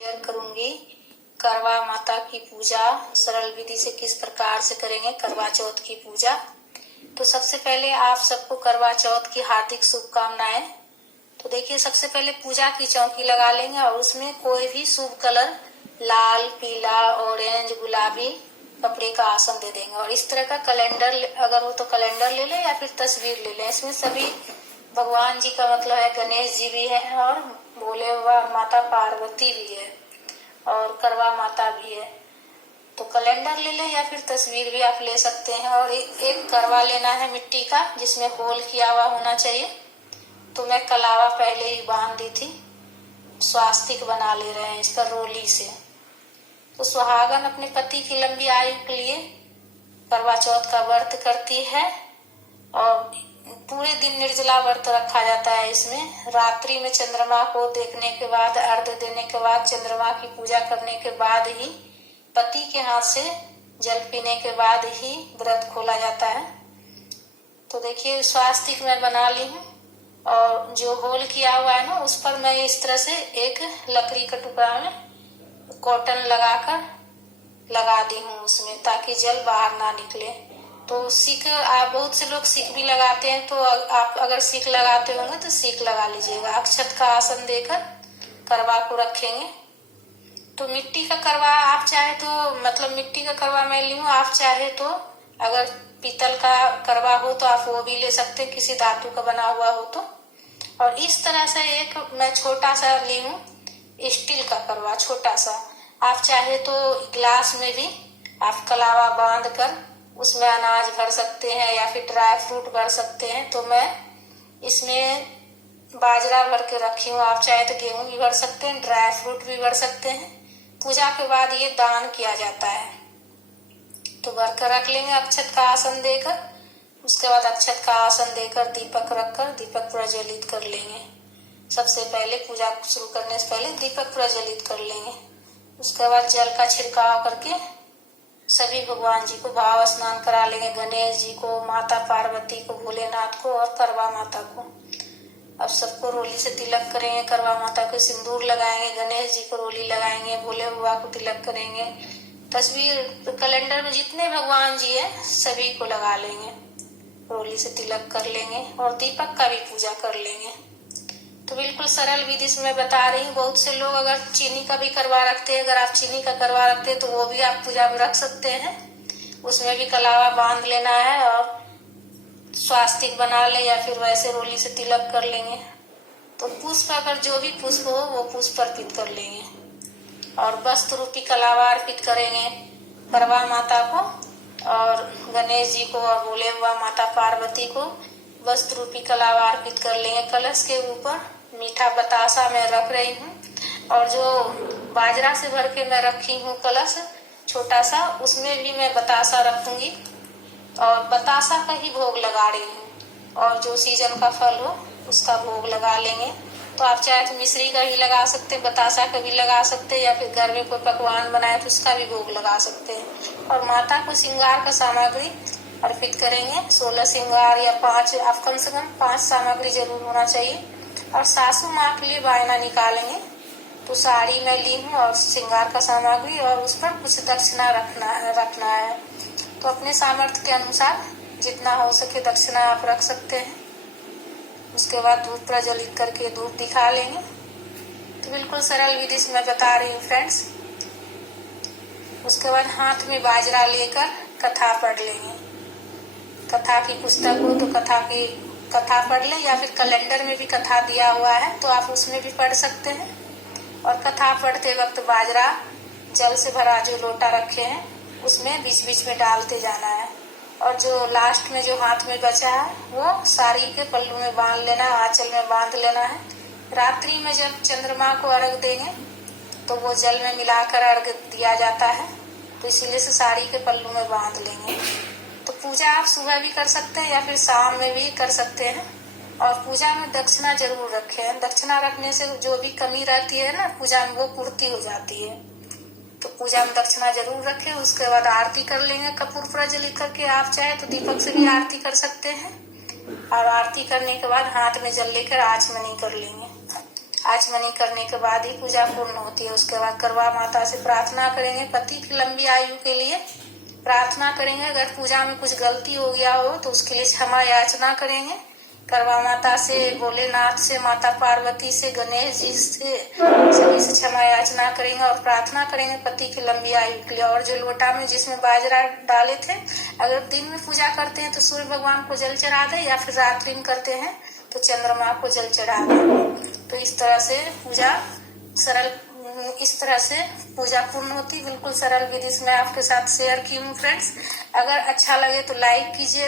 Share करूंगी करवा माता की पूजा सरल विधि से किस प्रकार से करेंगे करवा चौथ की पूजा। तो सबसे पहले आप सबको करवा चौथ की हार्दिक शुभकामनाएं। तो देखिए, सबसे पहले पूजा की चौकी लगा लेंगे और उसमें कोई भी शुभ कलर लाल, पीला, ऑरेंज, गुलाबी कपड़े का आसन दे देंगे। और इस तरह का कैलेंडर अगर हो तो कैलेंडर ले लें या फिर तस्वीर ले लें। इसमें सभी भगवान जी का मतलब है, गणेश जी भी है और भोले बाबा माता पार्वती भी है और करवा माता भी है। तो कैलेंडर ले लें या फिर तस्वीर भी आप ले सकते हैं। और एक करवा लेना है मिट्टी का, जिसमें होल किया हुआ होना चाहिए। तो मैं कलावा पहले ही बांध दी थी, स्वास्तिक बना ले रहे हैं इस पर रोली से। तो सुहागन अपने पति की लंबी आयु के लिए करवा चौथ का व्रत करती है और पूरे दिन निर्जला व्रत रखा जाता है। इसमें रात्रि में चंद्रमा को देखने के बाद, अर्घ्य देने के बाद, चंद्रमा की पूजा करने के बाद ही, पति के हाथ से जल पीने के बाद ही व्रत खोला जाता है। तो देखिए, स्वास्तिक मैं बना ली हूँ और जो होल किया हुआ है ना, उस पर मैं इस तरह से एक लकड़ी का टुकड़ा में कॉटन लगाकर लगा दी हूँ उसमें, ताकि जल बाहर ना निकले। तो सीख, आप बहुत से लोग सीख भी लगाते हैं, तो आप अगर सीख लगाते होंगे तो सीख लगा लीजिएगा। अक्षत का आसन देकर करवा को रखेंगे। तो मिट्टी का करवा आप चाहे तो, मतलब मिट्टी का करवा मैं ली हूँ, आप चाहे तो अगर पीतल का करवा हो तो आप वो भी ले सकते हैं, किसी धातु का बना हुआ हो तो। और इस तरह से एक मैं छोटा सा ली हूँ स्टील का करवा, छोटा सा। आप चाहे तो ग्लास में भी आप कलावा बांध कर उसमें अनाज भर सकते हैं या फिर ड्राई फ्रूट भर सकते हैं। तो मैं इसमें बाजरा भर के रखी हूँ। आप चाहे तो गेहूं भी भर सकते हैं, ड्राई फ्रूट भी भर सकते हैं। पूजा के बाद ये दान किया जाता है। तो भर कर रख लेंगे अक्षत का आसन देकर। उसके बाद अक्षत का आसन देकर दीपक रखकर दीपक प्रज्वलित कर लेंगे। सबसे पहले पूजा शुरू करने से पहले दीपक प्रज्वलित कर लेंगे। उसके बाद जल का छिड़काव करके सभी भगवान जी को भाव स्नान करा लेंगे। गणेश जी को, माता पार्वती को, भोलेनाथ को और करवा माता को। अब सबको रोली से तिलक करेंगे। करवा माता को सिंदूर लगाएंगे, गणेश जी को रोली लगाएंगे, भोले बाबा को तिलक करेंगे। तस्वीर कैलेंडर में जितने भगवान जी है सभी को लगा लेंगे, रोली से तिलक कर लेंगे और दीपक का भी पूजा कर लेंगे। तो बिल्कुल सरल विधि से मैं बता रही हूँ। बहुत से लोग अगर चीनी का भी करवा रखते हैं, अगर आप चीनी का करवा रखते हैं तो वो भी आप पूजा में रख सकते हैं। उसमें भी कलावा बांध लेना है और स्वास्तिक बना ले या फिर वैसे रोली से तिलक कर लेंगे। तो पुष्प, अगर जो भी पुष्प हो वो पुष्प अर्पित कर लेंगे और वस्त्र रूपी कलावा अर्पित करेंगे करवा माता को और गणेश जी को और भोले बाबा माता पार्वती को वस्त्र रूपी कलावा अर्पित कर लेंगे। कलश के ऊपर मीठा बतासा मैं रख रही हूँ और जो बाजरा से भर के मैं रखी हूँ कलश छोटा सा, उसमें भी मैं बतासा रखूंगी और बतासा का ही भोग लगा रही हूँ। और जो सीजन का फल हो उसका भोग लगा लेंगे। तो आप चाहे तो मिश्री का ही लगा सकते हैं, बतासा का भी लगा सकते हैं, या फिर घर में कोई पकवान बनाए तो उसका भी भोग लगा सकते हैं। और माता को श्रृंगार का सामग्री अर्पित करेंगे। 16 श्रृंगार या 5, आप कम से कम 5 सामग्री जरूर होना चाहिए। और सासू माँ के लिए बायना निकालेंगे। तो साड़ी में ली हूँ और श्रृंगार का सामग्री, और उस पर कुछ दक्षिणा रखना है। तो अपने सामर्थ्य के अनुसार जितना हो सके दक्षिणा आप रख सकते हैं। उसके बाद धूप प्रज्वलित करके धूप दिखा लेंगे। तो बिल्कुल सरल विधि से मैं बता रही हूँ फ्रेंड्स। उसके बाद हाथ में बाजरा लेकर कथा पढ़ लेंगे। कथा की पुस्तक हो तो कथा पढ़ ले, या फिर कैलेंडर में भी कथा दिया हुआ है तो आप उसमें भी पढ़ सकते हैं। और कथा पढ़ते वक्त बाजरा जल से भरा जो लोटा रखे हैं उसमें बीच बीच में डालते जाना है। और जो लास्ट में जो हाथ में बचा है वो साड़ी के पल्लू में बांध लेना, आंचल में बांध लेना है। रात्रि में जब चंद्रमा को अर्घ देंगे तो वो जल में मिलाकर अर्घ दिया जाता है, तो इसीलिए से साड़ी के पल्लू में बांध लेंगे। तो पूजा आप सुबह भी कर सकते हैं या फिर शाम में भी कर सकते हैं। और पूजा में दक्षिणा जरूर रखें। दक्षिणा रखने से जो भी कमी रहती है ना पूजा में, वो पूर्ति हो जाती है। तो पूजा में दक्षिणा जरूर रखें। उसके बाद आरती कर लेंगे कपूर प्रज्वलित करके। आप चाहे तो दीपक से भी आरती कर सकते हैं। और आरती करने के बाद हाथ में जल लेकर आचमनी कर लेंगे। आचमनी करने के बाद ही पूजा पूर्ण होती है। उसके बाद करवा माता से प्रार्थना करेंगे, पति की लंबी आयु के लिए प्रार्थना करेंगे। अगर पूजा में कुछ गलती हो गया हो तो उसके लिए क्षमा याचना करेंगे। करवा माता से, भोलेनाथ से, माता पार्वती से, गणेश जी से, सभी से क्षमा याचना करेंगे और प्रार्थना करेंगे पति की लंबी आयु के लिए। और जो लोटा में जिसमें बाजरा डाले थे, अगर दिन में पूजा करते हैं तो सूर्य भगवान को जल चढ़ा दे, या फिर रात्रि में करते हैं तो चंद्रमा को जल चढ़ा दे। तो इस तरह से पूजा पूर्ण होती। बिल्कुल सरल विधि से मैं आपके साथ शेयर की हूँ फ्रेंड्स। अगर अच्छा लगे तो लाइक कीजिए।